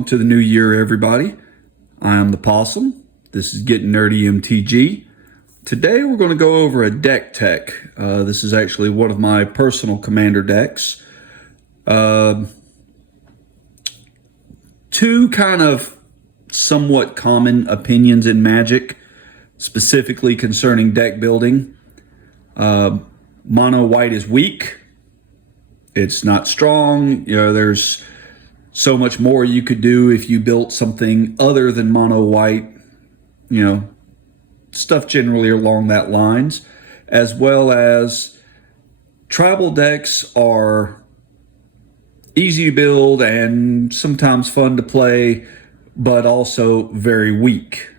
welcome to the new year, everybody. I am the Possum. This is Getting Nerdy MTG. Today we're going to go over a deck tech. This is actually one of my personal commander decks. Two kind of somewhat common opinions in Magic, specifically concerning deck building. Mono white is weak. It's not strong. You know, there's so much more you could do if you built something other than mono white, you know, stuff generally along that lines, as well as tribal decks are easy to build and sometimes fun to play, but also very weak.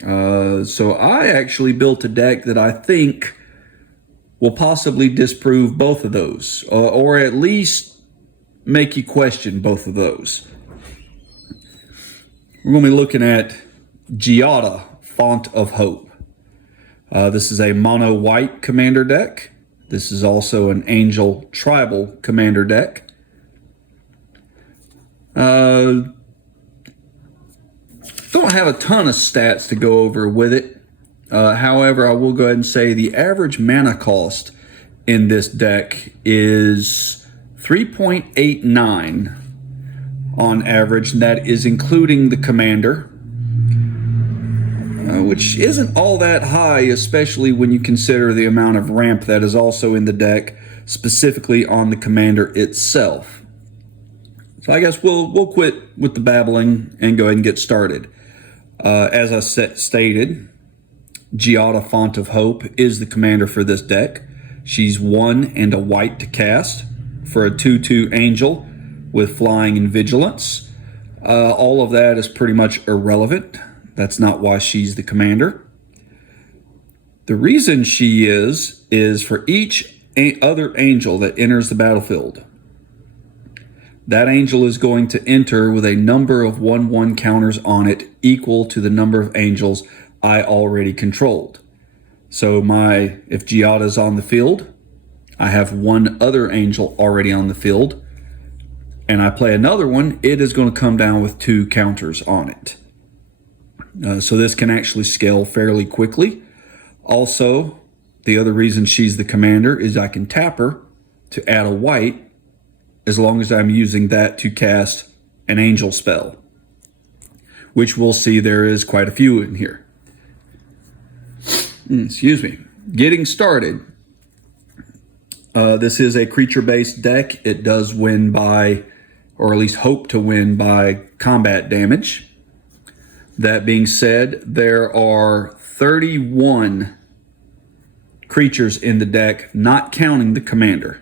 So I actually built a deck that I think will possibly disprove both of those, or at least make you question both of those. We're going to be looking at Giada, Font of Hope. This is a mono white commander deck. This is also an Angel tribal commander deck. Don't have a ton of stats to go over with it. However, I will go ahead and say the average mana cost in this deck is 3.89 on average, and that is including the commander, which isn't all that high, especially when you consider the amount of ramp that is also in the deck, specifically on the commander itself. So I guess we'll quit with the babbling and go ahead and get started. As I stated, Giada, Font of Hope is the commander for this deck. She's 1 and a white to cast for a 2/2 angel with flying and vigilance. All of that is pretty much irrelevant. That's not why she's the commander. The reason she is for each other angel that enters the battlefield, that angel is going to enter with a number of 1/1 counters on it equal to the number of angels I already controlled. So if Giada's on the field, I have one other angel already on the field, and I play another one, it is going to come down with 2 counters on it. So this can actually scale fairly quickly. Also, the other reason she's the commander is I can tap her to add a white as long as I'm using that to cast an angel spell, which we'll see there is quite a few in here. Excuse me. Getting started. This is a creature-based deck. It does win by, or at least hope to win by, combat damage. That being said, there are 31 creatures in the deck, not counting the commander.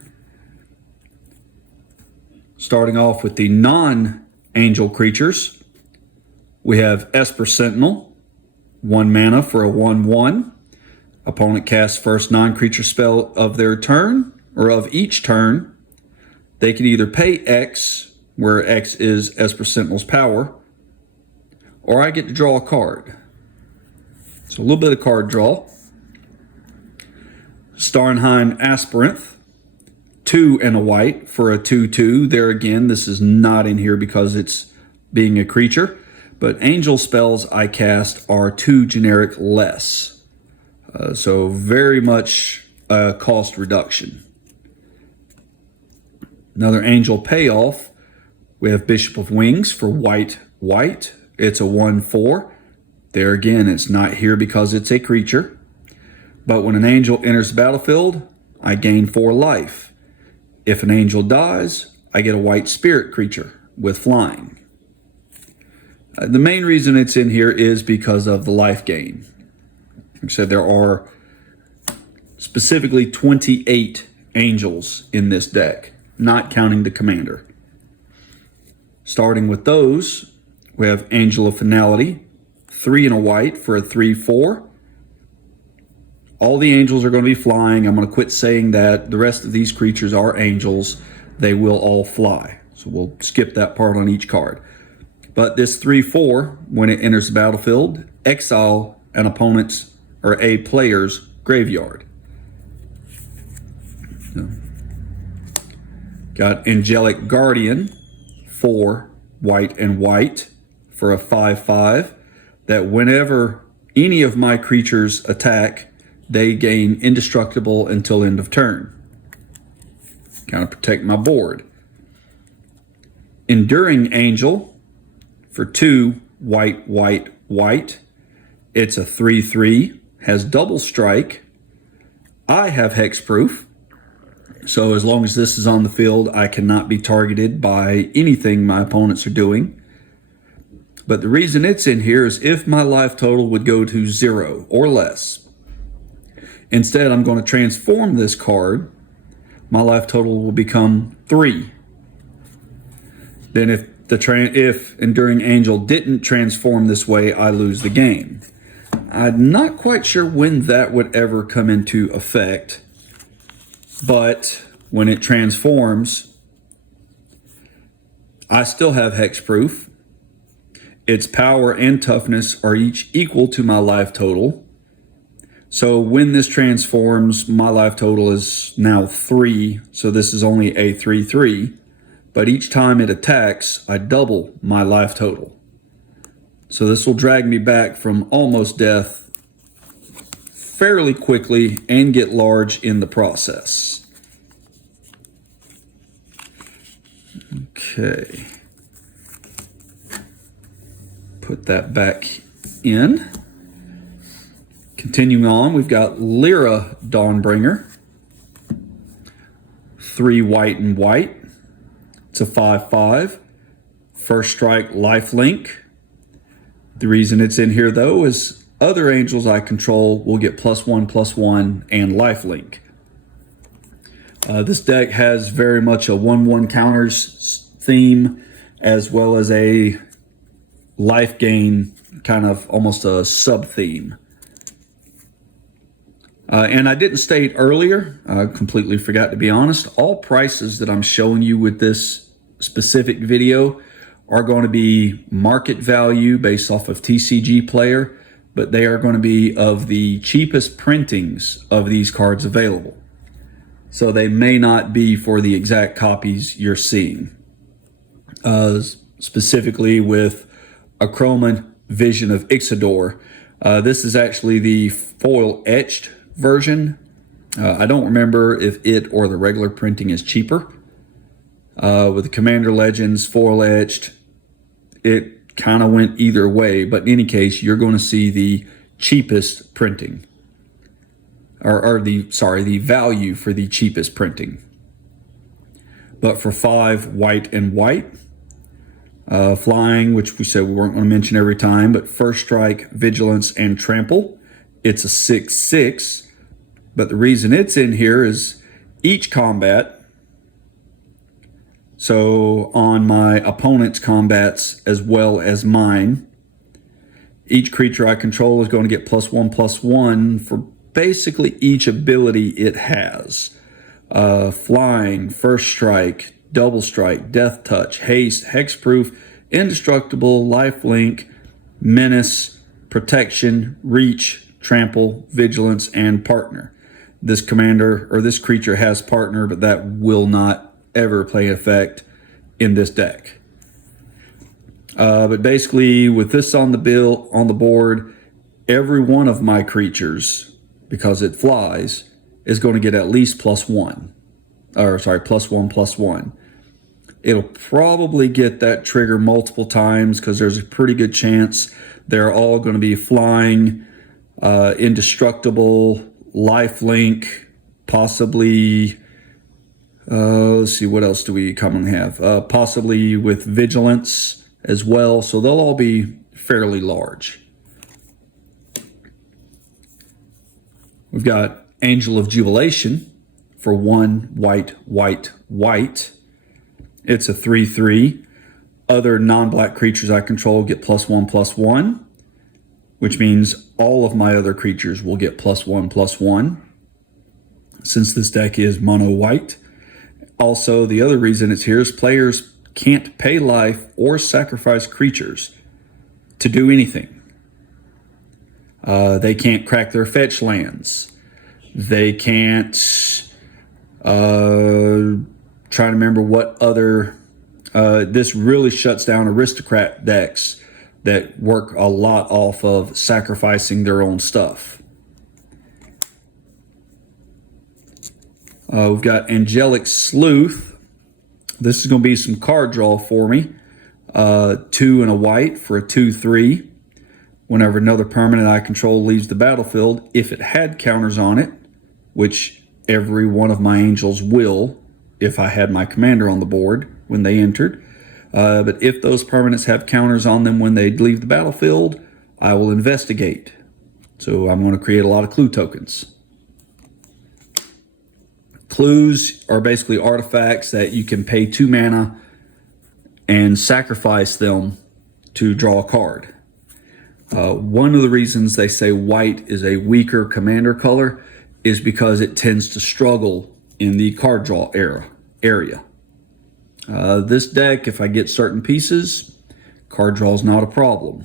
Starting off with the non-angel creatures, we have Esper Sentinel, 1 mana for a 1/1. Opponent casts first non-creature spell of their turn, or of each turn. They can either pay X, where X is Esper Sentinel's power, or I get to draw a card. So a little bit of card draw. Starnheim Aspirant, 2 and a white for a 2/2. There again, this is not in here because it's being a creature, but angel spells I cast are 2 generic less. So very much a cost reduction. Another angel payoff, we have Bishop of Wings for white. It's a 1/4. There again, it's not here because it's a creature. But when an angel enters the battlefield, I gain 4 life. If an angel dies, I get a white spirit creature with flying. The main reason it's in here is because of the life gain. Like I said, there are specifically 28 angels in this deck, not counting the commander. Starting with those, we have Angel of Finality, 3 and a white for a 3/4. All the angels are going to be flying. I'm going to quit saying that. The rest of these creatures are angels. They will all fly. So we'll skip that part on each card. But this 3/4, when it enters the battlefield, exile an opponent's or a player's graveyard. So, got Angelic Guardian, 4 white, and white for a 5/5 that whenever any of my creatures attack, they gain indestructible until end of turn. Kind of protect my board. Enduring Angel for 2 white, white, white. It's a 3/3, has double strike. I have hexproof, so as long as this is on the field, I cannot be targeted by anything my opponents are doing. But the reason it's in here is if my life total would go to 0 or less. Instead, I'm going to transform this card. My life total will become 3. Then if Enduring Angel didn't transform this way, I lose the game. I'm not quite sure when that would ever come into effect, but when it transforms, I still have hexproof. Its power and toughness are each equal to my life total. So when this transforms, my life total is now 3, so this is only a 3/3. But each time it attacks, I double my life total. So this will drag me back from almost death fairly quickly and get large in the process. Okay. Put that back in. Continuing on, we've got Lyra Dawnbringer. 3 white and white. It's a 5/5. First strike, lifelink. The reason it's in here, though, is other angels I control will get +1/+1 and lifelink. This deck has very much a 1/1 counters theme, as well as a life gain, kind of almost a sub-theme. And I didn't state earlier, I completely forgot to be honest, all prices that I'm showing you with this specific video are going to be market value based off of TCG Player, but they are going to be of the cheapest printings of these cards available. So they may not be for the exact copies you're seeing. Specifically with Achroman Vision of Ixidor. This is actually the foil etched version. I don't remember if it or the regular printing is cheaper. With the Commander Legends foil etched, it kind of went either way, but in any case, you're going to see the cheapest printing, or the value for the cheapest printing. But for 5 white and white, flying, which we said we weren't going to mention every time, but first strike, vigilance, and trample. It's a 6/6, but the reason it's in here is each combat, so on my opponent's combats as well as mine, each creature I control is going to get +1/+1 for basically each ability it has. Flying, first strike, double strike, death touch, haste, hexproof, indestructible, lifelink, menace, protection, reach, trample, vigilance, and partner. This commander or this creature has partner, but that will not ever play effect in this deck. But basically, with this on the board, every one of my creatures, because it flies, is going to get at least +1/+1. It'll probably get that trigger multiple times because there's a pretty good chance they're all going to be flying, indestructible, lifelink, possibly, let's see, what else do we commonly have? Possibly with vigilance as well, so they'll all be fairly large. We've got Angel of Jubilation for 1 white, white, white. It's a 3/3. Other non-black creatures I control get +1/+1, which means all of my other creatures will get +1/+1, since this deck is mono white. Also, the other reason it's here is players can't pay life or sacrifice creatures to do anything. They can't crack their fetch lands. They can't, trying to remember what other This really shuts down aristocrat decks that work a lot off of sacrificing their own stuff. We've got Angelic Sleuth. This is going to be some card draw for me. 2 and a white for a 2/3. Whenever another permanent I control leaves the battlefield, if it had counters on it, which every one of my angels will if I had my commander on the board when they entered. But if those permanents have counters on them when they leave the battlefield, I will investigate. So I'm going to create a lot of clue tokens. Clues are basically artifacts that you can pay 2 mana and sacrifice them to draw a card. One of the reasons they say white is a weaker commander color is because it tends to struggle in the card draw area. This deck, if I get certain pieces, card draw is not a problem.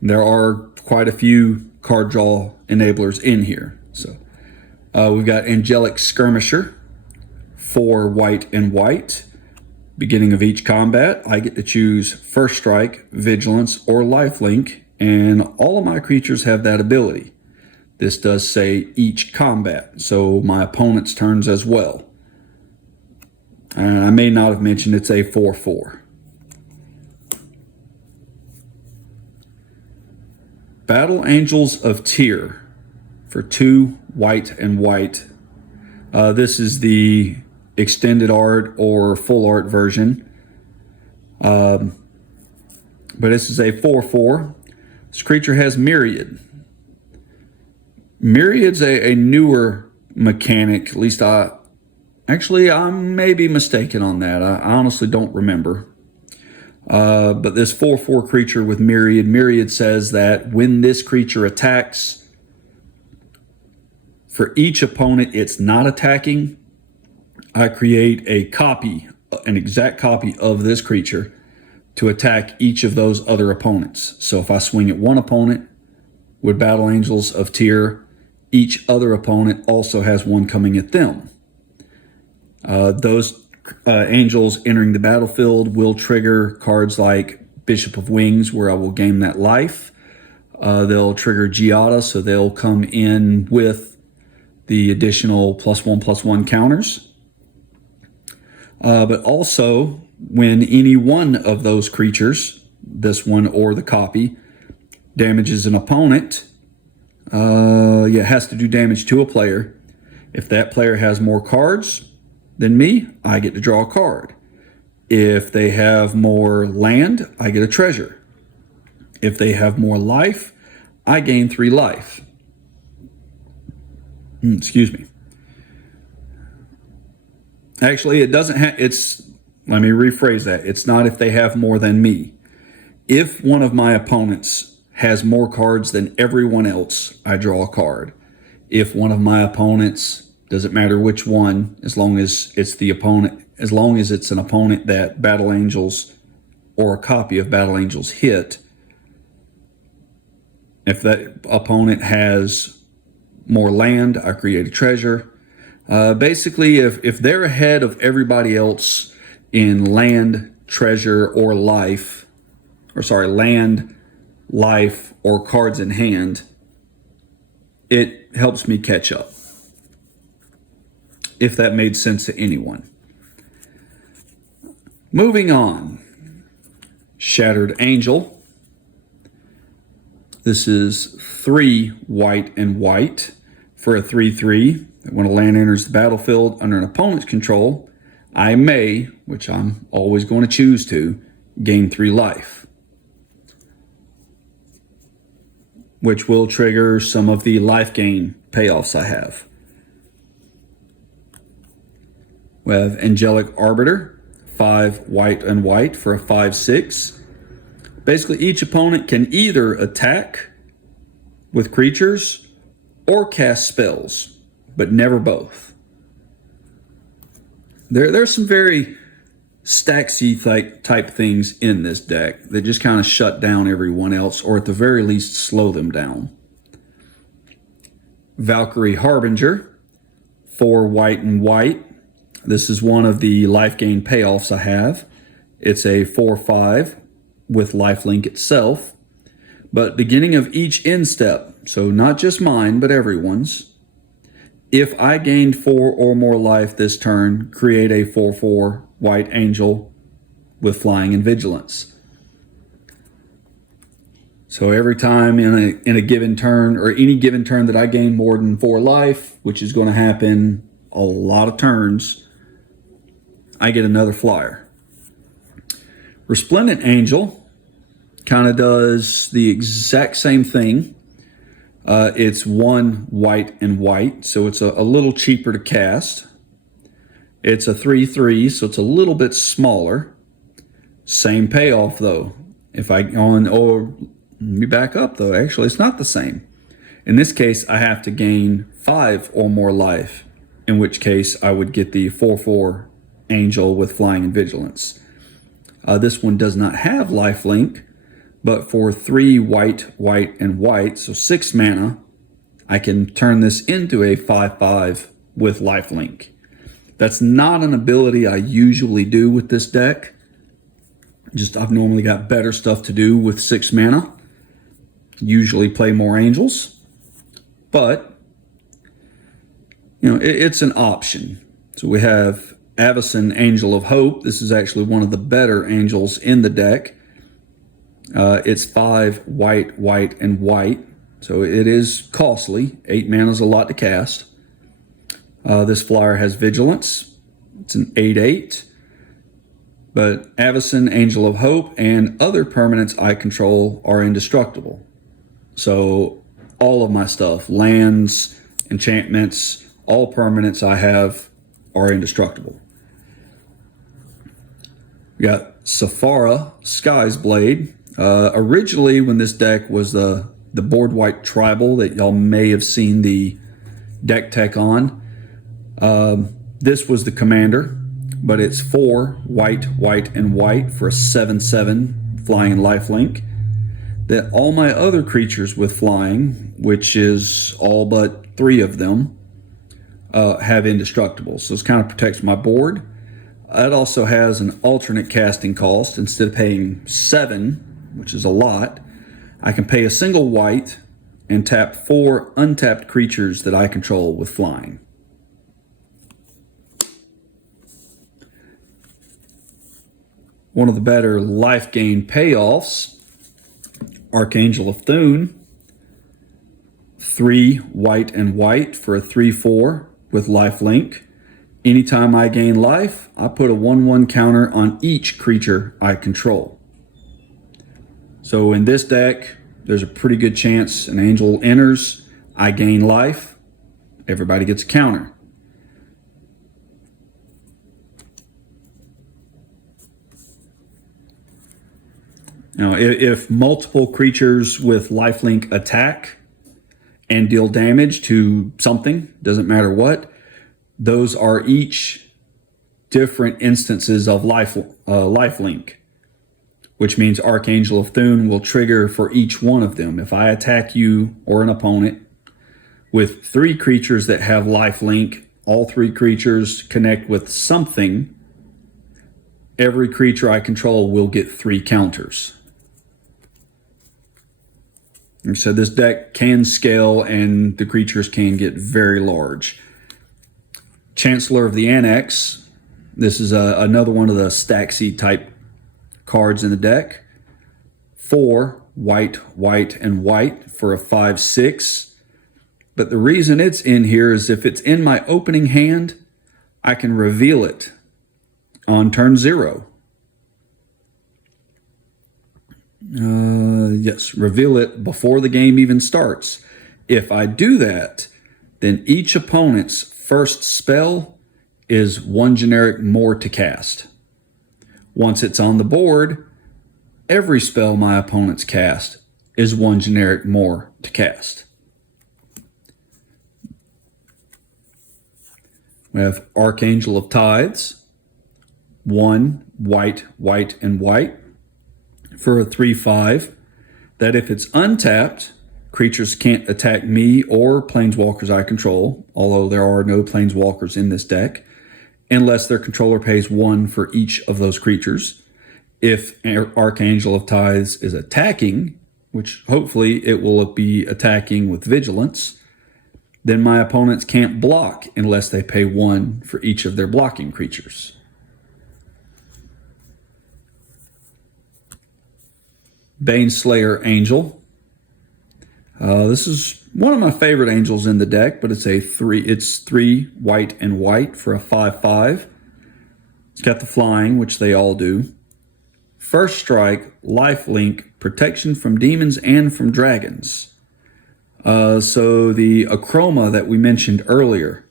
There are quite a few card draw enablers in here. So we've got Angelic Skirmisher, 4 white and white. Beginning of each combat, I get to choose First Strike, Vigilance, or Lifelink, and all of my creatures have that ability. This does say each combat, so my opponent's turns as well. And I may not have mentioned it's a 4/4. Battle Angels of Tyr for 2 white and white. This is the extended art or full art version. But this is a 4/4. This creature has Myriad. Myriad's a newer mechanic. At least I may be mistaken on that. I honestly don't remember. But this 4/4 creature with Myriad says that when this creature attacks, for each opponent it's not attacking, I create a copy, an exact copy of this creature to attack each of those other opponents. So if I swing at one opponent with Battle Angels of Tyr, each other opponent also has one coming at them. Those angels entering the battlefield will trigger cards like Bishop of Wings, where I will gain that life. They'll trigger Giada, so they'll come in with the additional +1/+1 counters. But also, when any one of those creatures, this one or the copy, damages an opponent, it has to do damage to a player. If that player has more cards than me, I get to draw a card. If they have more land, I get a treasure. If they have more life, I gain 3 life. Excuse me. Actually, it doesn't have, let me rephrase that. It's not if they have more than me. If one of my opponents has more cards than everyone else, I draw a card. If one of my opponents, doesn't matter which one, as long as it's the opponent, as long as it's an opponent that Battle Angels or a copy of Battle Angels hit, if that opponent has more land, I create a treasure. Basically, if they're ahead of everybody else in land, treasure, or life, land, life, or cards in hand, it helps me catch up. If that made sense to anyone. Moving on. Shattered Angel. This is 3 white and white for a 3/3. When a land enters the battlefield under an opponent's control, I may, which I'm always going to choose to, gain 3 life, which will trigger some of the life gain payoffs I have. We have Angelic Arbiter, 5 white and white for a 5/6. Basically, each opponent can either attack with creatures or cast spells, but never both. There's some very Staxy type things in this deck that just kind of shut down everyone else, or at the very least slow them down. Valkyrie Harbinger, 4 white and white. This is one of the life gain payoffs I have. It's a 4/5 with lifelink itself. But beginning of each end step, so not just mine, but everyone's, if I gained 4 or more life this turn, create a 4/4 white angel with flying and vigilance. So every time in a given turn, or any given turn that I gain more than 4 life, which is going to happen a lot of turns, I get another flyer. Resplendent Angel kind of does the exact same thing. It's 1 white and white, so it's a little cheaper to cast. It's a 3/3, so it's a little bit smaller. Same payoff though. If I let me back up though, actually it's not the same. In this case, I have to gain 5 or more life, in which case I would get the 4/4 angel with flying and vigilance. This one does not have lifelink, but for 3 white, white, and white, so 6 mana, I can turn this into a 5/5 with lifelink. That's not an ability I usually do with this deck. Just I've normally got better stuff to do with 6 mana. Usually play more angels, but it's an option. So we have Avacyn, Angel of Hope. This is actually one of the better angels in the deck. It's 5 white, white, and white. So it is costly. 8 mana is a lot to cast. This flyer has Vigilance. It's an 8/8. But Avacyn, Angel of Hope, and other permanents I control are indestructible. So all of my stuff, lands, enchantments, all permanents I have are indestructible. We got Safara, Sky's Blade. Originally, when this deck was the board white tribal that y'all may have seen the deck tech on, this was the commander, but it's 4 white, white, and white for a 7/7 flying and lifelink. That all my other creatures with flying, which is all but 3 of them, have indestructible. So this kind of protects my board. It also has an alternate casting cost. Instead of paying 7, which is a lot, I can pay a single white and tap 4 untapped creatures that I control with flying. One of the better life gain payoffs, Archangel of Thune. 3 white and white for a 3/4 with lifelink. Anytime I gain life, I put a 1/1 counter on each creature I control. So in this deck, there's a pretty good chance an angel enters, I gain life, everybody gets a counter. Now, if multiple creatures with lifelink attack and deal damage to something, doesn't matter what, those are each different instances of lifelink, which means Archangel of Thune will trigger for each one of them. If I attack you or an opponent with 3 creatures that have lifelink, all 3 creatures connect with something, every creature I control will get 3 counters. And so this deck can scale and the creatures can get very large. Chancellor of the Annex. This is another one of the stack seed type cards in the deck. 4 white, white, and white for a 5/6. But the reason it's in here is if it's in my opening hand, I can reveal it on turn 0. Yes, reveal it before the game even starts. If I do that, then each opponent's first spell is 1 generic more to cast. Once it's on the board, every spell my opponents cast is 1 generic more to cast. We have Archangel of Tides, 1 white, white, and white for a 3/5, that if it's untapped, creatures can't attack me or planeswalkers I control, although there are no planeswalkers in this deck. unless their controller pays 1 for each of those creatures. If Archangel of Tithes is attacking, which hopefully it will be attacking with Vigilance, then my opponents can't block unless they pay 1 for each of their blocking creatures. Baneslayer Angel. This is one of my favorite angels in the deck, but it's 3 white and white for a 5/5. It's got the flying, which they all do. First strike, lifelink, protection from demons and from dragons. So the Achroma that we mentioned earlier,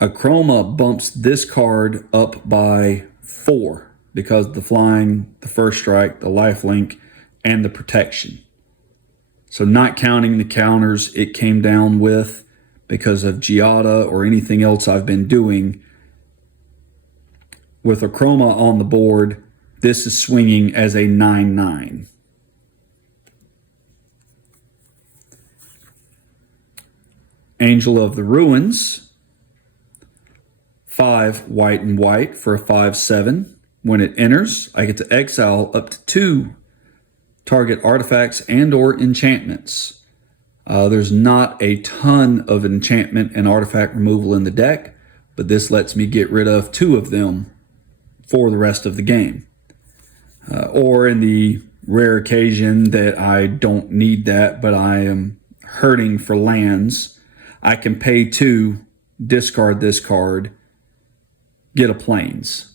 Achroma bumps this card up by 4 because of the flying, the first strike, the lifelink, and the protection. So not counting the counters it came down with because of Giada or anything else I've been doing, with Achroma on the board, this is swinging as a 9/9. Angel of the Ruins, 5 white and white for a 5/7. When it enters, I get to exile up to 2 target artifacts and or enchantments. There's not a ton of enchantment and artifact removal in the deck, but this lets me get rid of 2 of them for the rest of the game. Or in the rare occasion that I don't need that, but I am hurting for lands, I can pay 2, discard this card, get a plains.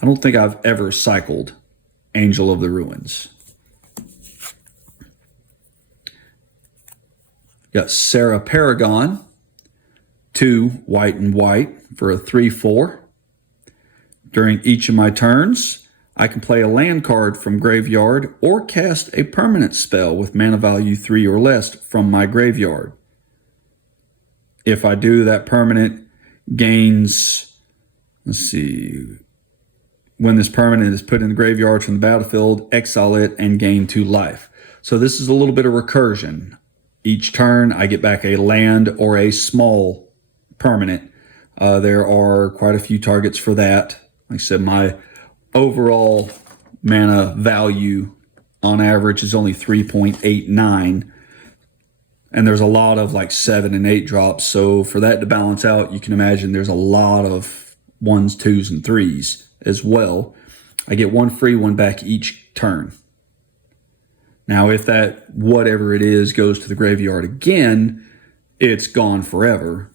I don't think I've ever cycled Angel of the Ruins. Got Sarah Paragon, 2 white and white for a 3/4. During each of my turns, I can play a land card from graveyard or cast a permanent spell with mana value 3 or less from my graveyard. If I do, that permanent gains, let's see, when this permanent is put in the graveyard from the battlefield, exile it and gain 2 life. So this is a little bit of recursion. Each turn I get back a land or a small permanent. There are quite a few targets for that. Like I said, my overall mana value on average is only 3.89. And there's a lot of like 7 and 8 drops. So for that to balance out, you can imagine there's a lot of 1s, 2s, and 3s as well. I get 1 free, 1 back each turn. Now, if that whatever it is goes to the graveyard again, it's gone forever.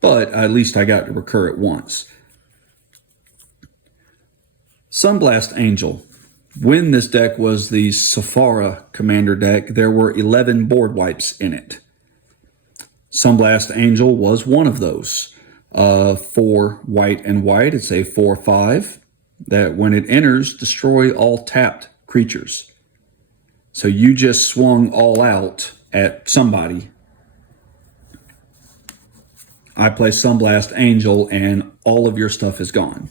But at least I got to recur it once. Sunblast Angel. When this deck was the Safara Commander deck, there were 11 board wipes in it. Sunblast Angel was one of those. 4 white and white. It's a 4/5 that when it enters, destroy all tapped creatures. So you just swung all out at somebody. I play Sunblast Angel and all of your stuff is gone.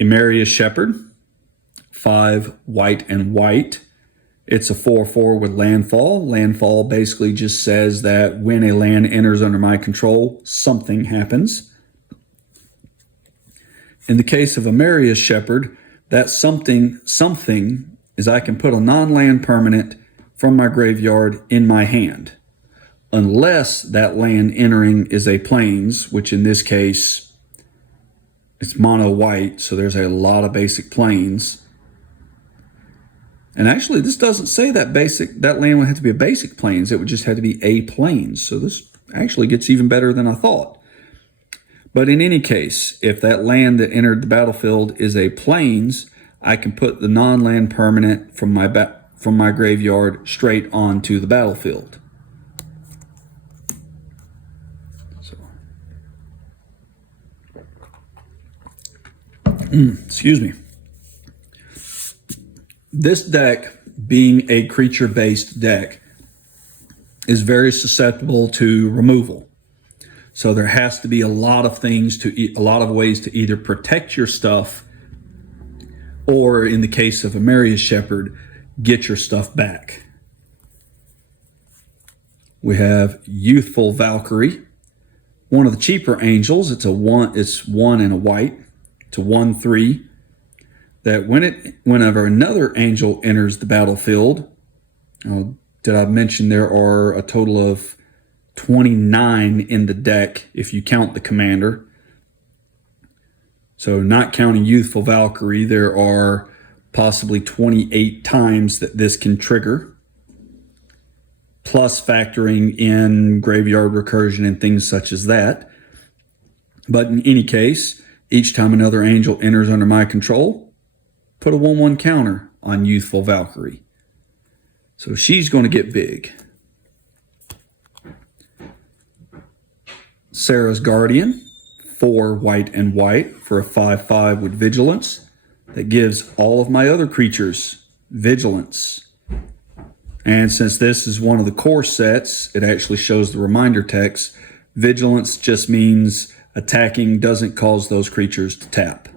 Emeria's Shepherd, 5 white and white. It's a 4/4 with landfall. Landfall basically just says that when a land enters under my control, something happens. In the case of Emeria's Shepherd, that something is I can put a non-land permanent from my graveyard in my hand. Unless that land entering is a plains, which in this case, it's mono white, so there's a lot of basic plains. And actually, this doesn't say that land would have to be a basic plains. It would just have to be a plains. So this actually gets even better than I thought. But in any case, if that land that entered the battlefield is a plains, I can put the non-land permanent from my graveyard straight onto the battlefield. Excuse me. This deck, being a creature-based deck, is very susceptible to removal. So there has to be a lot of ways to either protect your stuff, or in the case of Emeria's Shepherd, get your stuff back. We have Youthful Valkyrie, one of the cheaper angels. It's one and a white. It's a 1/3. That whenever another angel enters the battlefield, did I mention there are a total of 29 in the deck if you count the commander? So not counting Youthful Valkyrie, there are possibly 28 times that this can trigger, plus factoring in graveyard recursion and things such as that. But in any case, each time another angel enters under my control, put a 1/1 counter on Youthful Valkyrie. So she's going to get big. Sarah's Guardian, 4 white and white for a 5/5 with vigilance. That gives all of my other creatures vigilance. And since this is one of the core sets, it actually shows the reminder text. Vigilance just means attacking doesn't cause those creatures to tap.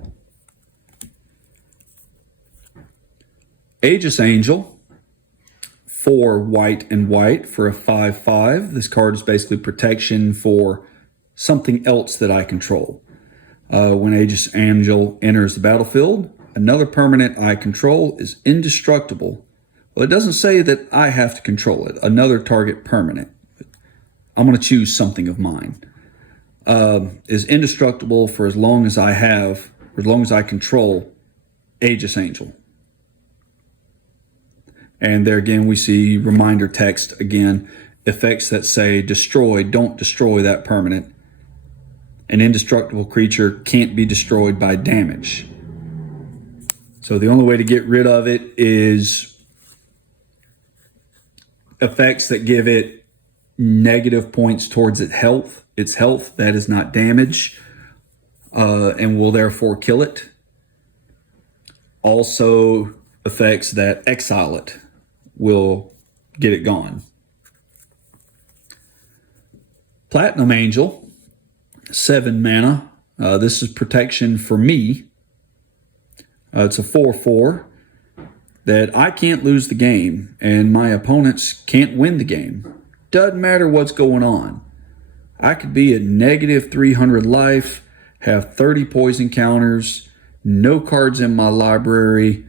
Aegis Angel, 4 white and white for a 5/5. This card is basically protection for something else that I control. When Aegis Angel enters the battlefield, another permanent I control is indestructible. Well, it doesn't say that I have to control it. Another target permanent. I'm going to choose something of mine. Is indestructible for as long as I have, or as long as I control Aegis Angel. And there again, we see reminder text again. Effects that say destroy, don't destroy that permanent. An indestructible creature can't be destroyed by damage. So the only way to get rid of it is effects that give it negative points towards its health. That is not damage, and will therefore kill it. Also, effects that exile it will get it gone. Platinum Angel, 7 mana. This is protection for me. It's a 4/4 that I can't lose the game and my opponents can't win the game. Doesn't matter what's going on. I could be at negative 300 life, have 30 poison counters, no cards in my library,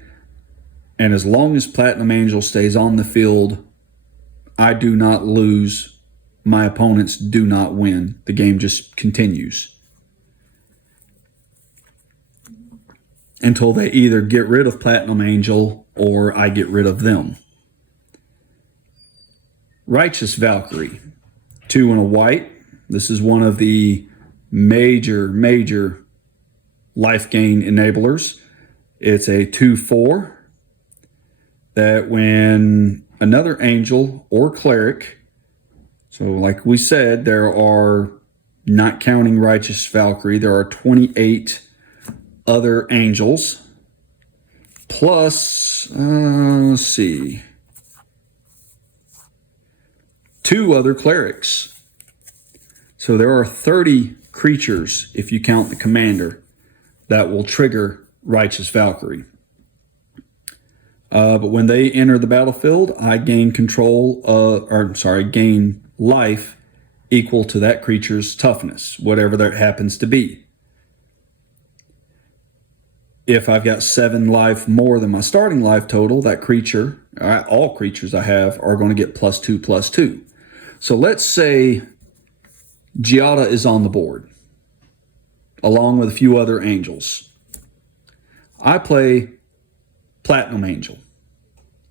and as long as Platinum Angel stays on the field, I do not lose. My opponents do not win. The game just continues until they either get rid of Platinum Angel or I get rid of them. Righteous Valkyrie, 2 and a white. This is one of the major life gain enablers. It's a 2/4 that when another angel or cleric, so like we said, there are, not counting Righteous Valkyrie, there are 28 other angels, plus, let's see, 2 other clerics. So there are 30 creatures, if you count the commander, that will trigger Righteous Valkyrie. But when they enter the battlefield, I gain gain life equal to that creature's toughness, whatever that happens to be. If I've got 7 life more than my starting life total, that creature, all creatures I have, are going to get +2/+2. So let's say Giada is on the board, along with a few other angels. I play Platinum Angel,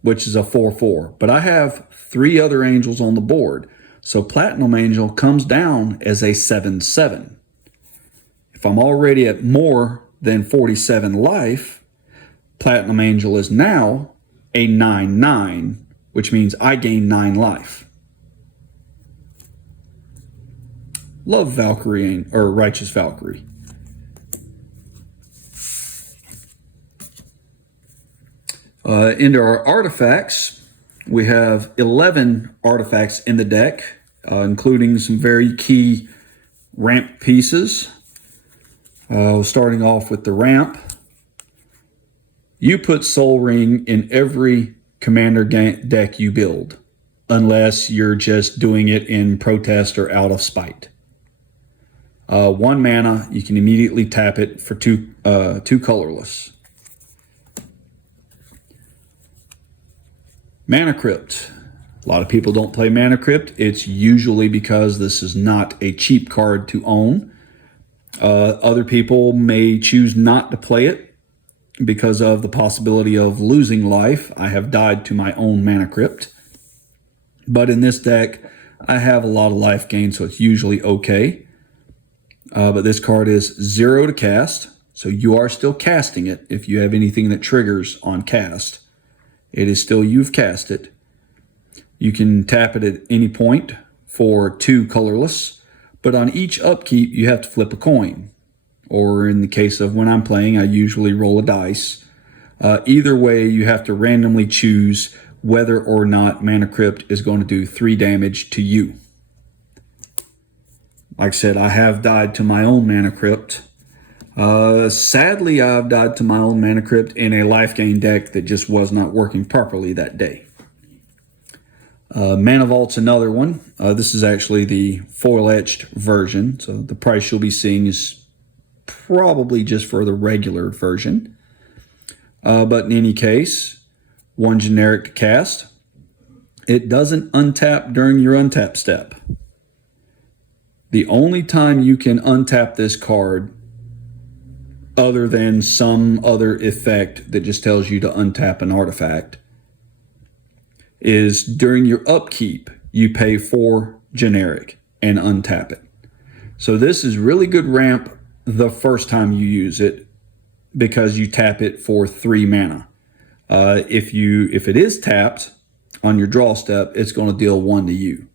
which is a 4/4, but I have 3 other angels on the board. So Platinum Angel comes down as a 7/7. If I'm already at more than 47 life, Platinum Angel is now a 9/9, which means I gain 9 life. Love Valkyrie, or Righteous Valkyrie. Into our artifacts, we have 11 artifacts in the deck, including some very key ramp pieces. Starting off with the ramp. You put Soul Ring in every commander deck you build. unless you're just doing it in protest or out of spite. 1 mana, you can immediately tap it for two colorless. Mana Crypt. A lot of people don't play Mana Crypt. It's usually because this is not a cheap card to own. Other people may choose not to play it because of the possibility of losing life. I have died to my own Mana Crypt. But in this deck, I have a lot of life gain, so it's usually okay. But this card is 0 to cast, so you are still casting it if you have anything that triggers on cast. It is still you've cast it. You can tap it at any point for 2 colorless, but on each upkeep you have to flip a coin. Or in the case of when I'm playing, I usually roll a dice. Either way, you have to randomly choose whether or not Mana Crypt is going to do 3 damage to you. Like I said, I have died to my own Mana Crypt. Sadly, I've died to my own Mana Crypt in a life gain deck that just was not working properly that day. Mana Vault's another one. This is actually the foil-etched version, so the price you'll be seeing is probably just for the regular version. But in any case, 1 generic to cast. It doesn't untap during your untap step. The only time you can untap this card, other than some other effect that just tells you to untap an artifact, is during your upkeep, you pay 4 generic and untap it. So this is really good ramp the first time you use it because you tap it for 3 mana. If it is tapped on your draw step, it's going to deal 1 to you.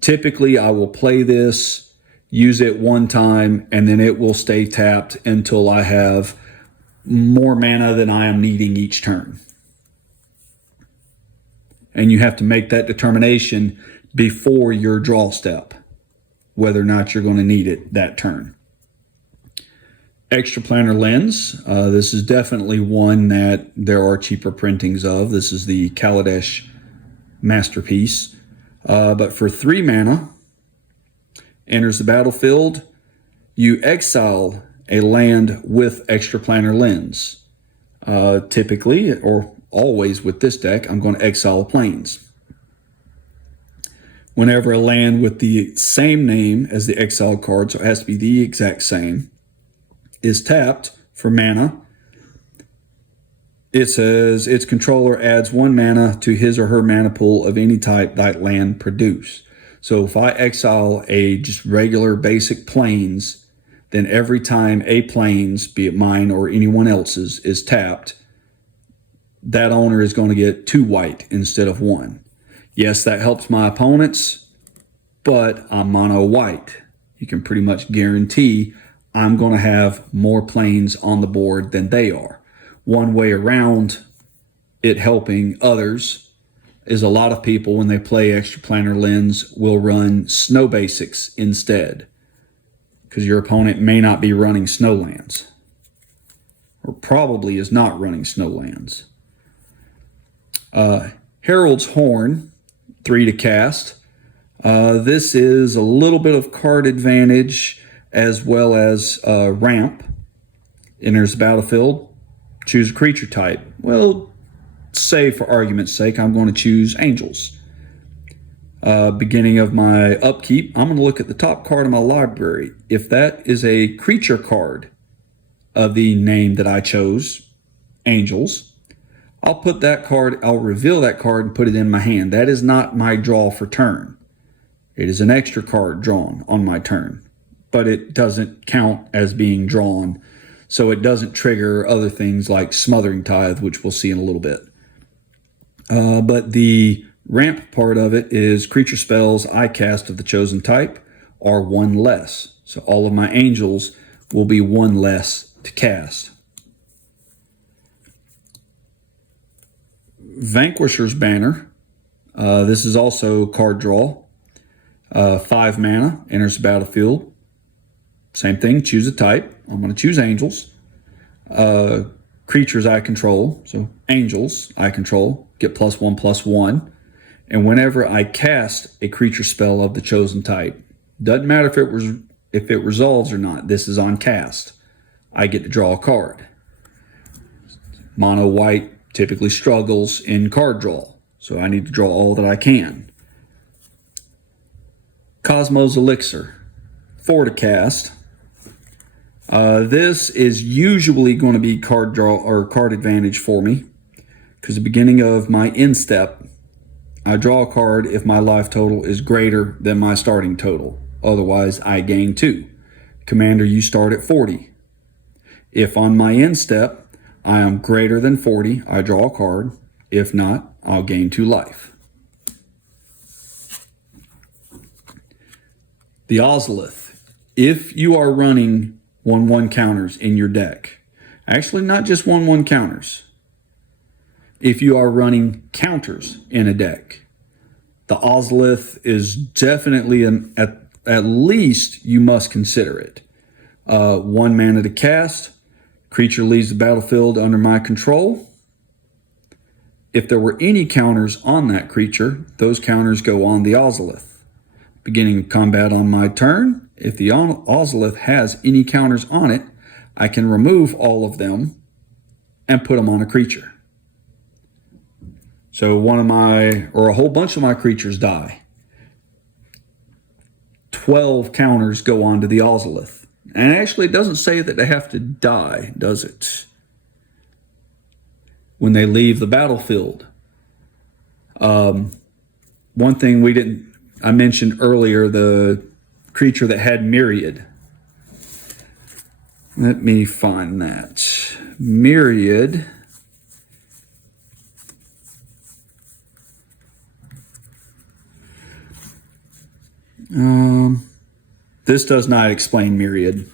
Typically, I will play this, use it 1 time, and then it will stay tapped until I have more mana than I am needing each turn. And you have to make that determination before your draw step, whether or not you're going to need it that turn. Extraplanar Lens. This is definitely one that there are cheaper printings of. This is the Kaladesh masterpiece. But for 3 mana, enters the battlefield, you exile a land with Extraplanar Lens. Typically, or always with this deck, I'm going to exile planes. Whenever a land with the same name as the exiled card, so it has to be the exact same, is tapped for mana, it says its controller adds 1 mana to his or her mana pool of any type that land produce. So if I exile a just regular basic plains, then every time a plains, be it mine or anyone else's, is tapped, that owner is going to get 2 white instead of 1. Yes, that helps my opponents, but I'm mono white. You can pretty much guarantee I'm going to have more planes on the board than they are. One way around it helping others is a lot of people, when they play Extraplanar Lens, will run snow basics instead, because your opponent may not be running snowlands, or probably is not running snowlands. Herald's Horn, 3 to cast. This is a little bit of card advantage as well as ramp. Enters the battlefield, choose a creature type. Well, say for argument's sake, I'm going to choose Angels. Beginning of my upkeep, I'm going to look at the top card of my library. If that is a creature card of the name that I chose, Angels, I'll put that card, I'll reveal that card and put it in my hand. That is not my draw for turn. It is an extra card drawn on my turn, but it doesn't count as being drawn. So it doesn't trigger other things like Smothering Tithe, which we'll see in a little bit. But the ramp part of it is creature spells I cast of the chosen type are 1 less. So all of my Angels will be 1 less to cast. Vanquisher's Banner. This is also card draw. 5 mana, enters the battlefield. Same thing, choose a type. I'm going to choose Angels. Creatures I control, so Angels I control, get +1/+1. And whenever I cast a creature spell of the chosen type, doesn't matter if it resolves or not, this is on cast, I get to draw a card. Mono white typically struggles in card draw, so I need to draw all that I can. Cosmos Elixir, 4 to cast. This is usually going to be card draw or card advantage for me, because at the beginning of my end step, I draw a card if my life total is greater than my starting total. Otherwise, I gain 2. Commander, you start at 40. If on my end step, I am greater than 40, I draw a card. If not, I'll gain 2 life. The Ozolith. If you are running 1/1 counters in your deck, actually not just 1/1 counters, if you are running counters in a deck, the Ozolith is definitely at least you must consider it. 1 mana to cast. Creature leaves the battlefield under my control. If there were any counters on that creature, those counters go on the Ozolith. Beginning of combat on my turn, if the Ozolith has any counters on it, I can remove all of them and put them on a creature. So a whole bunch of my creatures die. 12 counters go on to the Ozolith. And actually, it doesn't say that they have to die, does it? When they leave the battlefield. One thing I mentioned earlier, the creature that had Myriad. Let me find that. Myriad. This does not explain Myriad.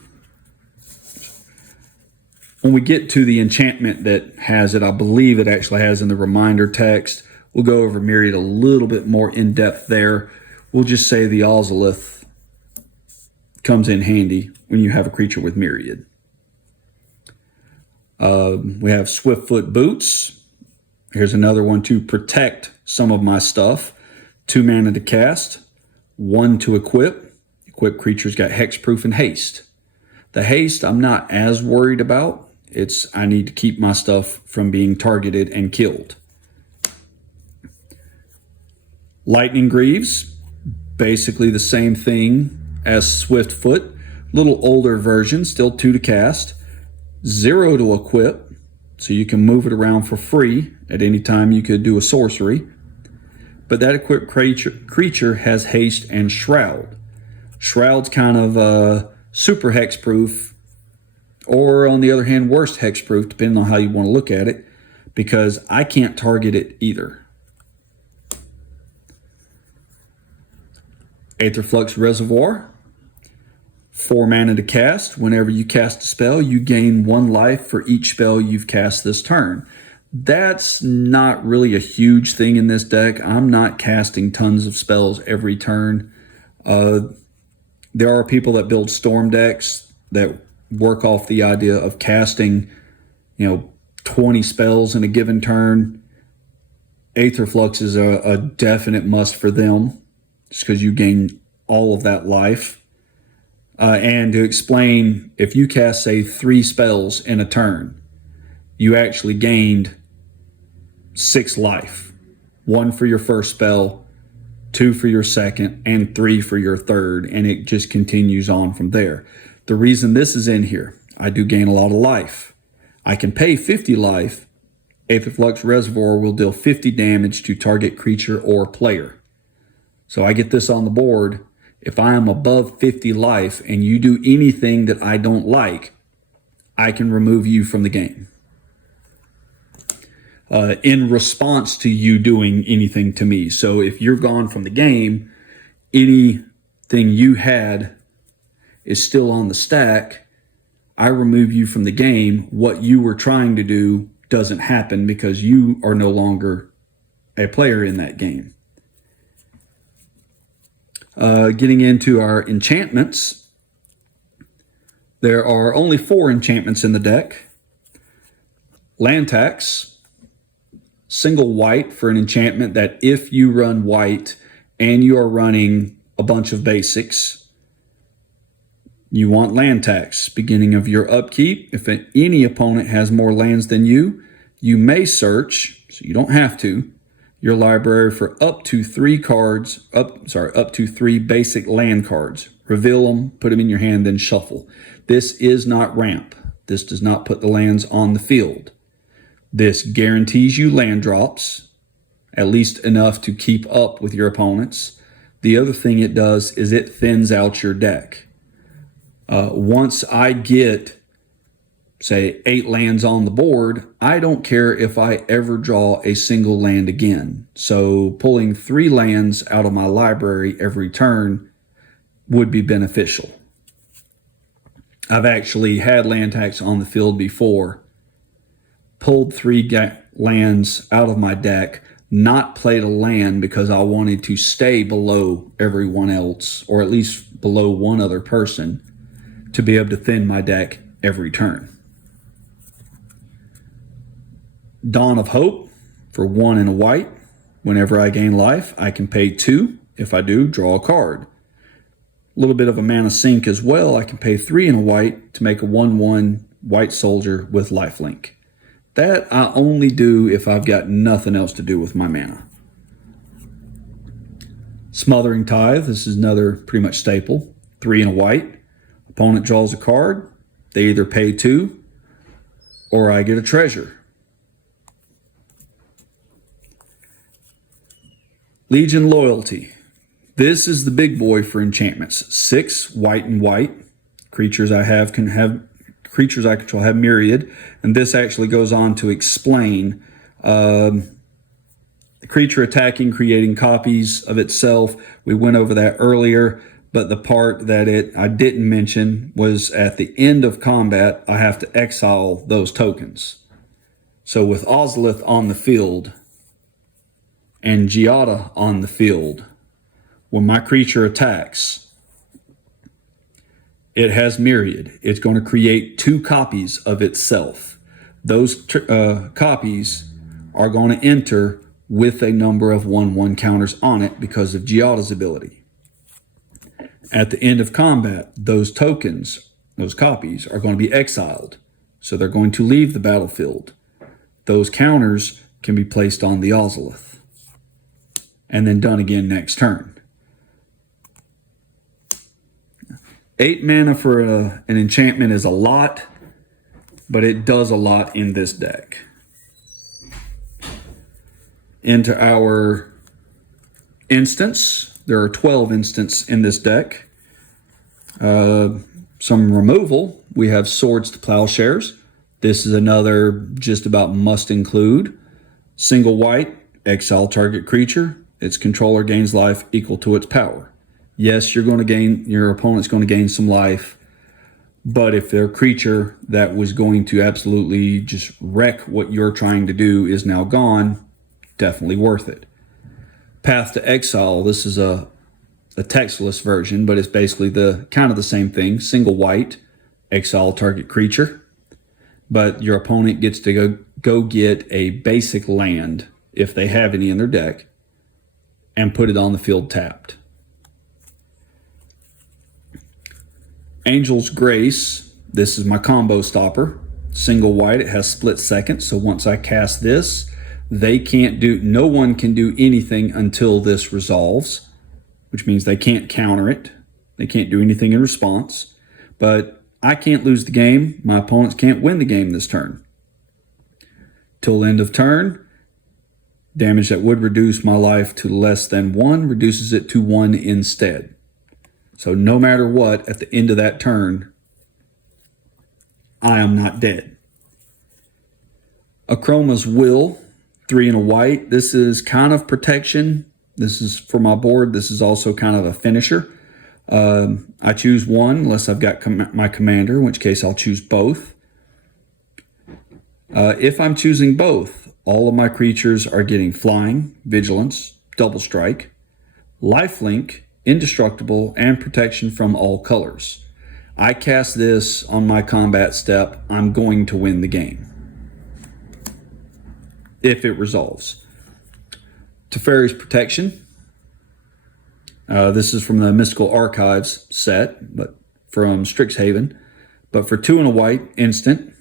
When we get to the enchantment that has it, I believe it actually has in the reminder text. We'll go over Myriad a little bit more in depth there. We'll just say the Ozolith comes in handy when you have a creature with Myriad. We have Swiftfoot Boots. Here's another one to protect some of my stuff. 2 mana to cast, 1 to equip. Equip creatures got hexproof and haste. The haste I'm not as worried about. I need to keep my stuff from being targeted and killed. Lightning Greaves, basically the same thing as Swiftfoot. Little older version, still 2 to cast. 0 to equip, so you can move it around for free. At any time you could do a sorcery. But that equipped creature has haste and shroud. Shroud's kind of super hexproof, or on the other hand, worst hexproof, depending on how you want to look at it, because I can't target it either. Aetherflux Reservoir, 4 mana to cast. Whenever you cast a spell, you gain 1 life for each spell you've cast this turn. That's not really a huge thing in this deck. I'm not casting tons of spells every turn. There are people that build storm decks that work off the idea of casting, 20 spells in a given turn. Aetherflux is a definite must for them, just because you gain all of that life. And to explain, if you cast, say, 3 spells in a turn, you actually gained 6 life. 1 for your first spell, 2 for your second, and 3 for your third, and it just continues on from there. The reason this is in here, I do gain a lot of life. I can pay 50 life. Aetherflux Reservoir will deal 50 damage to target creature or player. So I get this on the board. If I am above 50 life and you do anything that I don't like, I can remove you from the game. In response to you doing anything to me. So if you're gone from the game, anything you had is still on the stack. I remove you from the game. What you were trying to do doesn't happen because you are no longer a player in that game. Getting into our enchantments, there are only 4 enchantments in the deck. Land tax, single white for an enchantment that if you run white and you are running a bunch of basics, you want land tax. Beginning of your upkeep, if any opponent has more lands than you, you may search, so you don't have to, your library for up to 3 basic land cards. Reveal them, put them in your hand, then shuffle. This is not ramp. This does not put the lands on the field. This guarantees you land drops, at least enough to keep up with your opponents. The other thing it does is it thins out your deck. Once I get, say, 8 lands on the board, I don't care if I ever draw a single land again. So pulling 3 lands out of my library every turn would be beneficial. I've actually had land tax on the field before, pulled 3 lands out of my deck, not played a land because I wanted to stay below everyone else, or at least below one other person, to be able to thin my deck every turn. Dawn of Hope for 1 and a white. Whenever I gain life, I can pay 2. If I do, draw a card. A little bit of a mana sink as well. I can pay 3 and a white to make a 1/1 white soldier with lifelink. That I only do if I've got nothing else to do with my mana. Smothering Tithe, this is another pretty much staple. 3 and a white. Opponent draws a card. They either pay 2 or I get a treasure. Legion Loyalty. This is the big boy for enchantments. 6 white and white. Creatures I control have myriad, and this actually goes on to explain the creature attacking, creating copies of itself. We went over that earlier, but the part that I didn't mention was at the end of combat, I have to exile those tokens. So with Ozolith on the field and Giada on the field, when my creature attacks, it has myriad. It's going to create 2 copies of itself. Those copies are going to enter with a number of 1/1 counters on it because of Giada's ability. At the end of combat, those tokens, those copies, are going to be exiled. So they're going to leave the battlefield. Those counters can be placed on the Ozolith and then done again next turn. 8 mana for an enchantment is a lot, but it does a lot in this deck. Into our instance, there are 12 instants in this deck. Some removal, we have Swords to Plowshares. This is another just about must include. Single white, exile target creature. Its controller gains life equal to its power. Yes, your opponent's going to gain some life, but if their creature that was going to absolutely just wreck what you're trying to do is now gone, definitely worth it. Path to Exile, this is a textless version, but it's basically kind of the same thing. Single white, exile target creature, but your opponent gets to go get a basic land, if they have any in their deck, and put it on the field tapped. Angel's Grace, this is my combo stopper. Single white, it has split second, so once I cast this, no one can do anything until this resolves, which means they can't counter it. They can't do anything in response. But I can't lose the game. My opponents can't win the game this turn. Till end of turn, damage that would reduce my life to less than 1 reduces it to 1 instead. So no matter what, at the end of that turn, I am not dead. Akroma's Will, 3 and a white. This is kind of protection. This is for my board. This is also kind of a finisher. I choose 1 unless I've got my commander, in which case I'll choose both. If I'm choosing both, all of my creatures are getting flying, vigilance, double strike, lifelink, indestructible, and protection from all colors. I cast this on my combat step. I'm going to win the game. if it resolves. Teferi's Protection. This is from the Mystical Archives set, but from Strixhaven. But for 2 and a white, instant.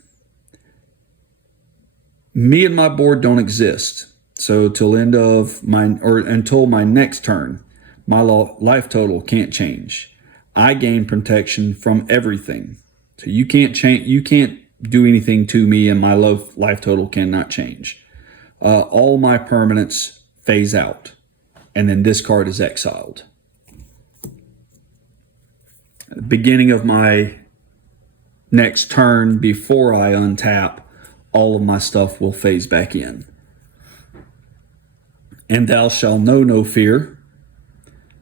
Me and my board don't exist. So till until my next turn, my life total can't change. I gain protection from everything. So you can't change. You can't do anything to me, and my life total cannot change. All my permanents phase out, and then this card is exiled. At the beginning of my next turn, before I untap, all of my stuff will phase back in. And Thou Shalt Know No Fear.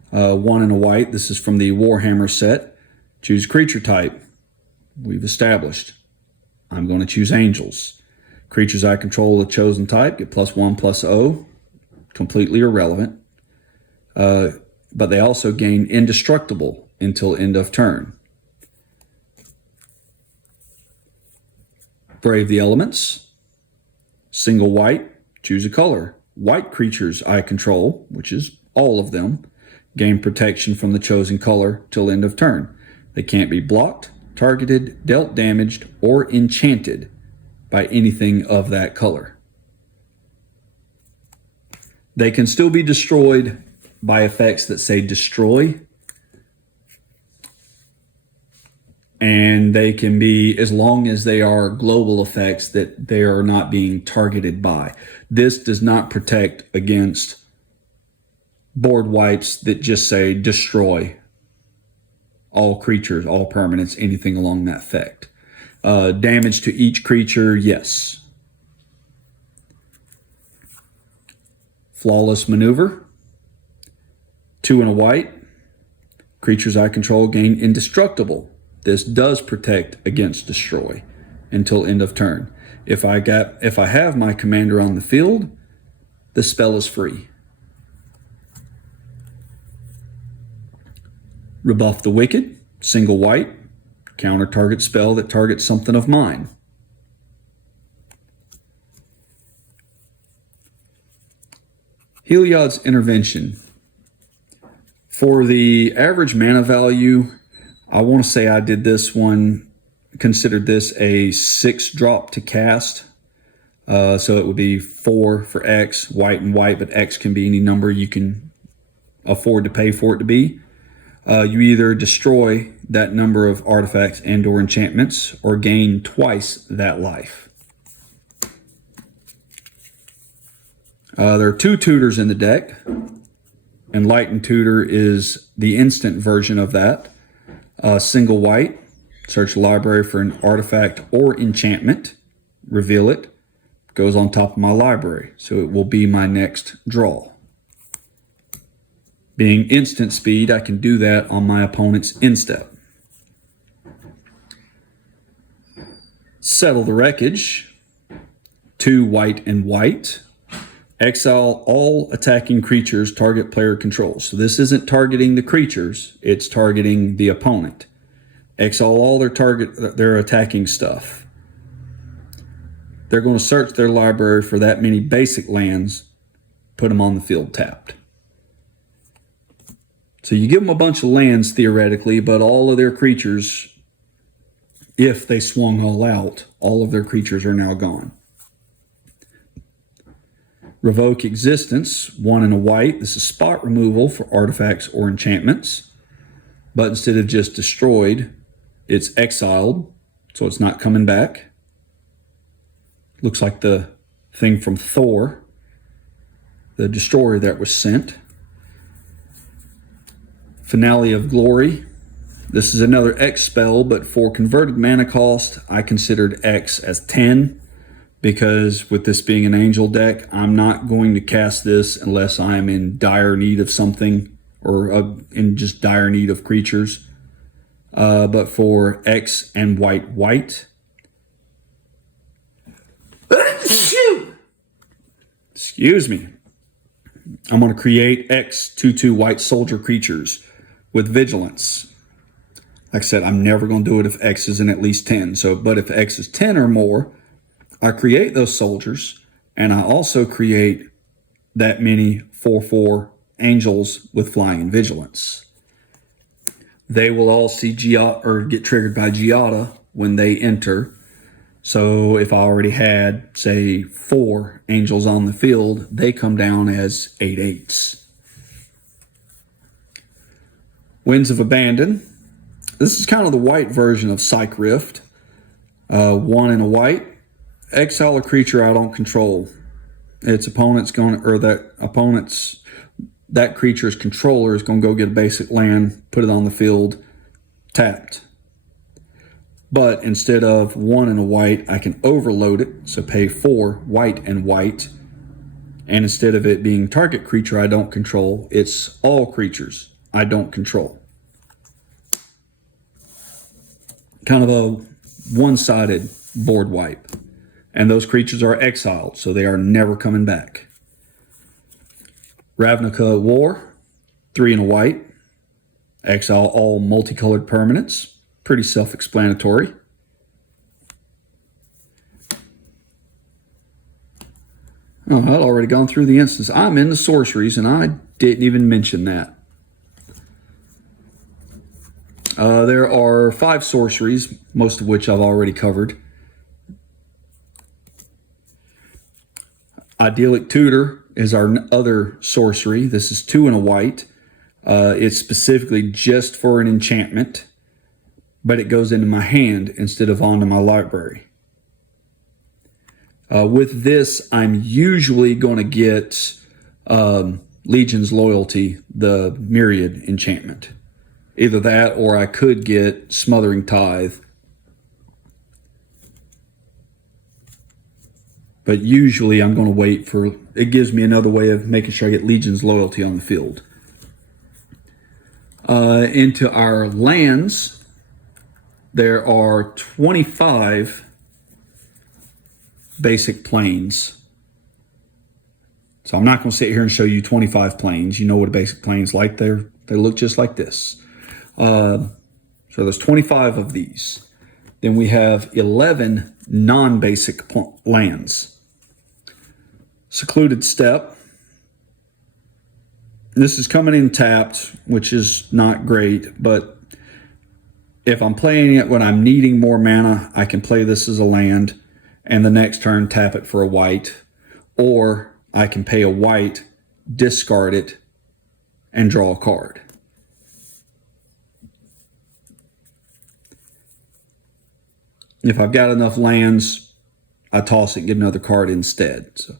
1 and a white. This is from the Warhammer set. Choose creature type. We've established. I'm going to choose angels. Creatures I control the chosen type get +1/+0. Completely irrelevant. But they also gain indestructible until end of turn. Brave the Elements. Single white. Choose a color. White creatures I control, which is all of them, gain protection from the chosen color till end of turn. They can't be blocked, targeted, dealt damaged, or enchanted by anything of that color. They can still be destroyed by effects that say destroy, and they can be, as long as they are global effects that they are not being targeted by. This does not protect against board wipes that just say destroy all creatures, all permanents, anything along that effect. Damage to each creature, yes. Flawless Maneuver. 2 and a white. Creatures I control gain indestructible. This does protect against destroy until end of turn. If I have my commander on the field, the spell is free. Rebuff the Wicked, single white, counter target spell that targets something of mine. Heliod's Intervention. For the average mana value, I want to say I did this one, considered this a 6-drop to cast. So it would be 4 for X, white and white, but X can be any number you can afford to pay for it to be. You either destroy that number of artifacts and or enchantments or gain twice that life. There are 2 tutors in the deck. Enlightened Tutor is the instant version of that. Single white, search the library for an artifact or enchantment, reveal it, goes on top of my library, so it will be my next draw. Being instant speed, I can do that on my opponent's instep. Settle the Wreckage, 2 white and white. Exile all attacking creatures target player controls. So this isn't targeting the creatures, it's targeting the opponent. Exile all their attacking stuff. They're going to search their library for that many basic lands, put them on the field tapped. So you give them a bunch of lands theoretically, but all of their creatures, if they swung all out, all of their creatures are now gone. Revoke Existence, 1 and a white. This is spot removal for artifacts or enchantments. But instead of just destroyed, it's exiled, so it's not coming back. Looks like the thing from Thor, the destroyer that was sent. Finale of Glory. This is another X spell, but for converted mana cost, I considered X as 10. Because with this being an angel deck, I'm not going to cast this unless I'm in dire need of something or in just dire need of creatures. But for X and white. Excuse me. I'm going to create X 2/2 white soldier creatures with vigilance. Like I said, I'm never going to do it if X isn't at least 10. But if X is 10 or more, I create those soldiers, and I also create that many 4/4 angels with flying and vigilance. They will all see Giada or get triggered by Giada when they enter. So if I already had, say, 4 angels on the field, they come down as 8/8s. Winds of Abandon. This is kind of the white version of Psych Rift. 1 and a white. Exile a creature I don't control. Its opponent's going, or that creature's controller is going to go get a basic land, put it on the field, tapped. But instead of 1 and a white, I can overload it, so pay 4 white and white. And instead of it being target creature I don't control, it's all creatures I don't control. Kind of a one-sided board wipe. And those creatures are exiled, so they are never coming back. Ravnica War, 3 and a white. Exile all multicolored permanents. Pretty self-explanatory. Oh, I'd already gone through the instance. I'm in the sorceries, and I didn't even mention that. There are 5 sorceries, most of which I've already covered. Idyllic Tutor is our other sorcery. This is 2 and a white. It's specifically just for an enchantment, but it goes into my hand instead of onto my library. With this, I'm usually going to get Legion's Loyalty, the Myriad enchantment. Either that, or I could get Smothering Tithe. But usually I'm going to wait for, it gives me another way of making sure I get Legion's Loyalty on the field. Into our lands, there are 25 basic planes. So I'm not going to sit here and show you 25 planes. You know what a basic plane's like. They look just like this. So there's 25 of these. Then we have 11 non-basic lands. Secluded Steppe. This is coming in tapped, which is not great, but if I'm playing it when I'm needing more mana, I can play this as a land, and the next turn tap it for a white, or I can pay a white, discard it, and draw a card. If I've got enough lands, I toss it and get another card instead. So,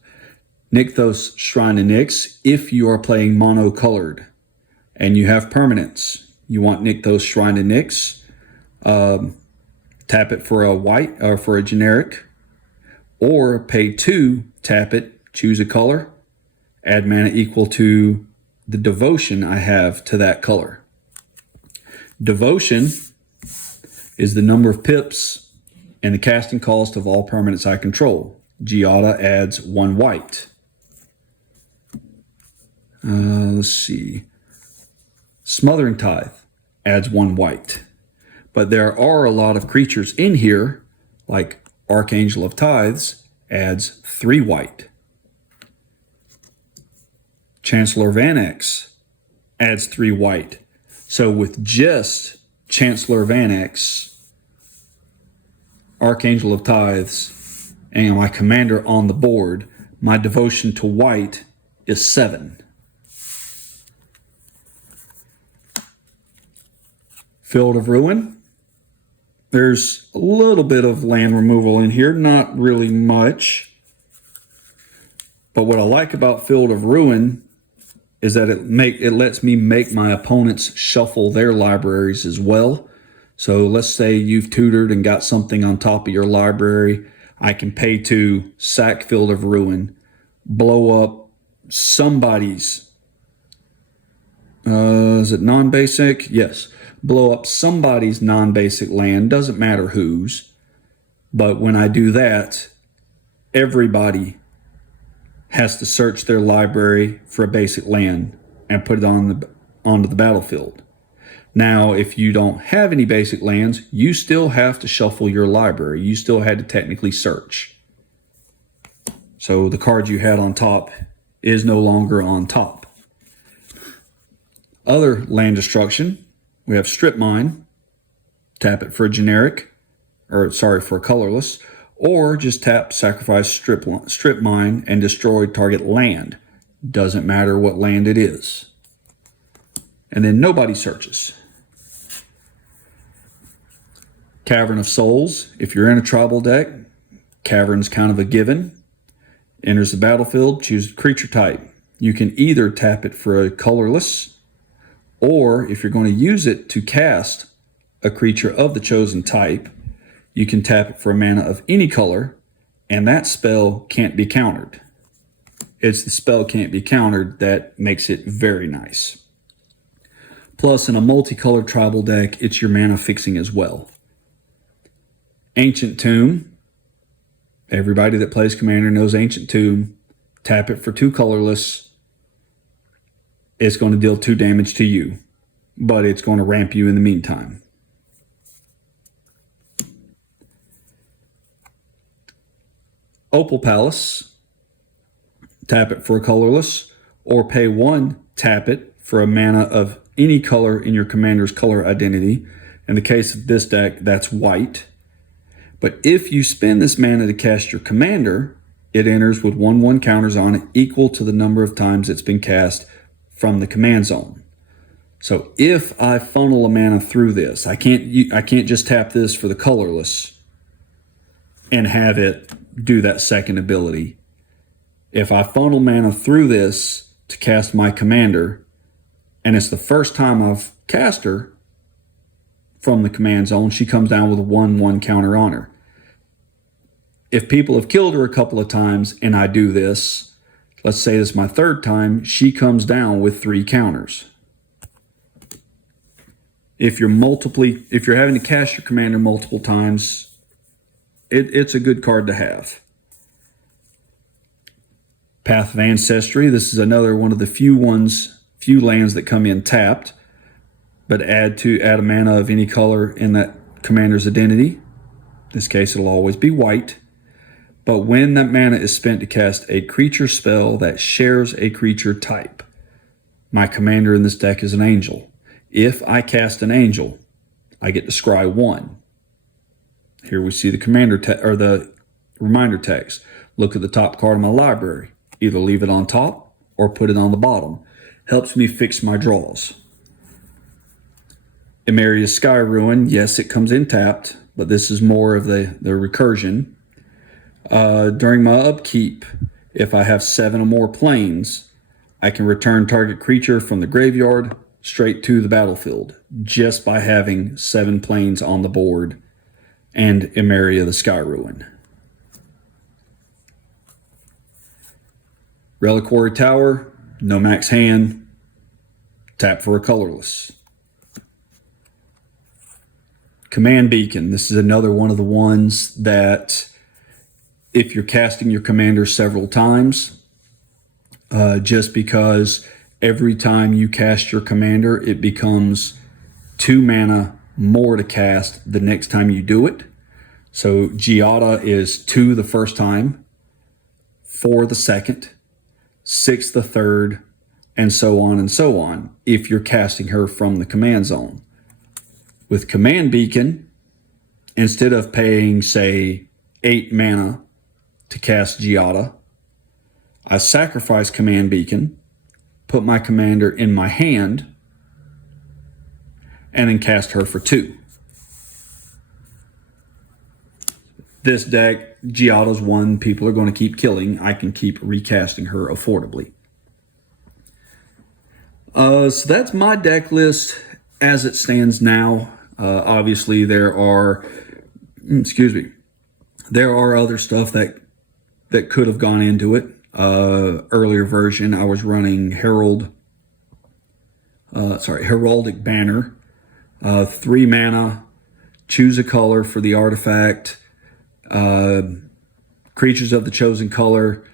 Nykthos Shrine of Nyx. If you are playing monocolored and you have permanents, you want Nykthos Shrine of Nyx. Tap it for a white or for a generic, or pay 2, tap it, choose a color, add mana equal to the devotion I have to that color. Devotion is the number of pips and the casting cost of all permanents I control. Giada adds 1 white. Let's see. Smothering Tithe adds 1 white. But there are a lot of creatures in here, like Archangel of Tithes adds 3 white. Chancellor of Annex adds 3 white. So with just Chancellor of Annex, Archangel of Tithes, and my commander on the board, my devotion to white is 7. Field of Ruin. There's a little bit of land removal in here, not really much. But what I like about Field of Ruin is that it lets me make my opponents shuffle their libraries as well. So let's say you've tutored and got something on top of your library. I can pay to sack Field of Ruin, blow up somebody's, is it non-basic? Yes. Blow up somebody's non-basic land, doesn't matter whose. But when I do that, everybody has to search their library for a basic land and put it onto the battlefield. Now, if you don't have any basic lands, you still have to shuffle your library. You still had to technically search. So the card you had on top is no longer on top. Other land destruction, we have Strip Mine. Tap it for a generic, or sorry, for a colorless, or just tap sacrifice strip mine and destroy target land. Doesn't matter what land it is. And then nobody searches. Cavern of Souls. If you're in a tribal deck, Cavern's kind of a given. Enters the battlefield, choose creature type. You can either tap it for a colorless, or if you're going to use it to cast a creature of the chosen type, you can tap it for a mana of any color, and that spell can't be countered. It's the spell can't be countered that makes it very nice. Plus, in a multicolored tribal deck, it's your mana fixing as well. Ancient Tomb. Everybody that plays Commander knows Ancient Tomb. Tap it for 2 colorless. It's going to deal 2 damage to you, but it's going to ramp you in the meantime. Opal Palace, tap it for a colorless, or pay 1, tap it for a mana of any color in your commander's color identity. In the case of this deck, that's white. But if you spend this mana to cast your commander, it enters with 1/1 counters on it equal to the number of times it's been cast from the command zone. So if I funnel a mana through this, I can't just tap this for the colorless and have it do that second ability. If I funnel mana through this to cast my commander, and it's the first time I've cast her from the command zone, she comes down with a 1/1 counter on her. If people have killed her a couple of times and I do this, let's say this is my 3rd time, she comes down with 3 counters. If you're having to cast your commander multiple times, it's a good card to have. Path of Ancestry. This is another one of the few lands that come in tapped, but add a mana of any color in that commander's identity. In this case, it'll always be white. But when that mana is spent to cast a creature spell that shares a creature type, my commander in this deck is an angel. If I cast an angel, I get to scry 1. Here we see the the reminder text. Look at the top card of my library. Either leave it on top or put it on the bottom. Helps me fix my draws. Emeria's Sky Ruin. Yes, it comes in tapped, but this is more of the recursion. During my upkeep, if I have 7 or more planes, I can return target creature from the graveyard straight to the battlefield just by having 7 planes on the board and Emeria the Sky Ruin. Reliquary Tower, no max hand, tap for a colorless. Command Beacon. This is another one of the ones that if you're casting your commander several times, just because every time you cast your commander, it becomes 2 mana more to cast the next time you do it. So Giada is 2 the first time, 4 the second, 6 the third, and so on if you're casting her from the command zone. With Command Beacon, instead of paying, say, 8 mana to cast Giada, I sacrifice Command Beacon, put my commander in my hand, and then cast her for 2. This deck, Giada's one people are going to keep killing. I can keep recasting her affordably. So that's my deck list as it stands now. Obviously, there are other stuff that could have gone into it. Earlier version, I was running Heraldic Banner, 3 mana, choose a color for the artifact, creatures of the chosen color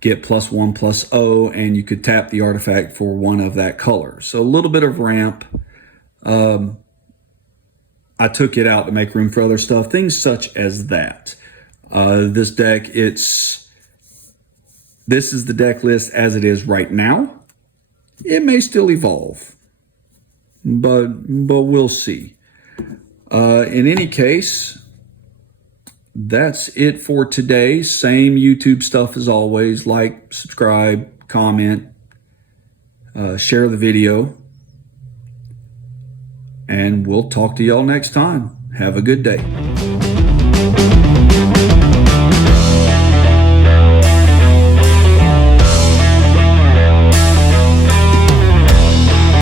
get +1/+0, and you could tap the artifact for 1 of that color. So a little bit of ramp. I took it out to make room for other stuff, things such as that. This deck, it's This is the deck list as it is right now. It may still evolve, but we'll see. In any case, that's it for today. Same YouTube stuff as always. Like, subscribe, comment, share the video. And we'll talk to y'all next time. Have a good day.